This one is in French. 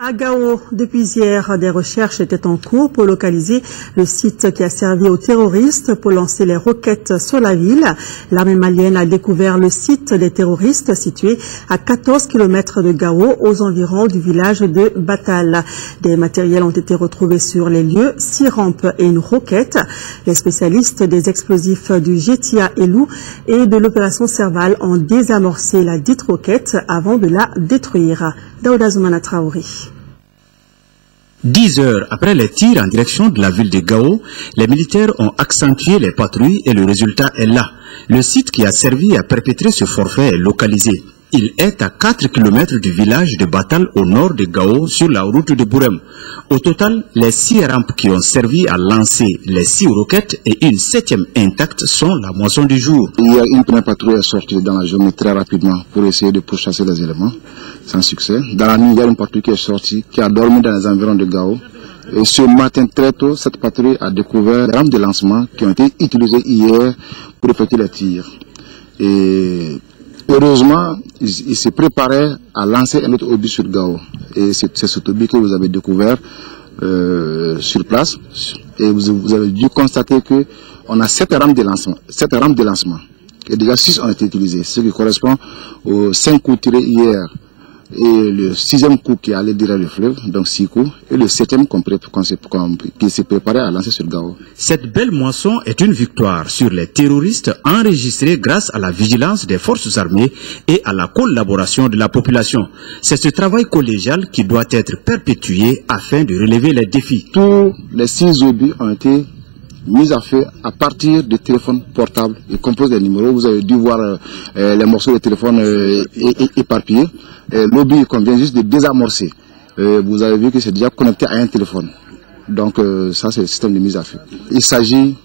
À Gao, depuis hier, des recherches étaient en cours pour localiser le site qui a servi aux terroristes pour lancer les roquettes sur la ville. L'armée malienne a découvert le site des terroristes situé à 14 km de Gao, aux environs du village de Batal. Des matériels ont été retrouvés sur les lieux, 6 rampes et une roquette. Les spécialistes des explosifs du GTA Elou et de l'opération Serval ont désamorcé la dite roquette avant de la détruire. Daouda Zoumana Traoré. 10 heures après les tirs en direction de la ville de Gao, les militaires ont accentué les patrouilles et le résultat est là. Le site qui a servi à perpétrer ce forfait est localisé. Il est à 4 km du village de Batal au nord de Gao sur la route de Bourem. Au total, les 6 rampes qui ont servi à lancer les 6 roquettes et une 7e intacte sont la moisson du jour. Il y a une première patrouille est sortie dans la journée très rapidement pour essayer de pourchasser les éléments, sans succès. Dans la nuit, il y a une patrouille qui est sortie, qui a dormi dans les environs de Gao. Et ce matin très tôt, cette patrouille a découvert les rampes de lancement qui ont été utilisées hier pour effectuer les tirs. Et heureusement, il s'est préparé à lancer un autre obus sur Gao. Et c'est cet obus que vous avez découvert sur place. Et vous avez dû constater qu'on a 7 rampes de lancement. 7 rampes de lancement. Et déjà 6 ont été utilisées. Ce qui correspond aux 5 coups tirés hier. Et le 6e coup qui allait derrière le fleuve, donc 6 coups, et le 7e qui s'est préparé à lancer sur Gao. Cette belle moisson est une victoire sur les terroristes enregistrée grâce à la vigilance des forces armées et à la collaboration de la population. C'est ce travail collégial qui doit être perpétué afin de relever les défis. Tous les 6 obus ont été mis à feu à partir de téléphones portables. Ils composent des numéros. Vous avez dû voir les morceaux de téléphone éparpillés. L'obus qu'on vient juste de désamorcer. Vous avez vu que c'est déjà connecté à un téléphone. Donc ça, c'est le système de mise à feu. Il s'agit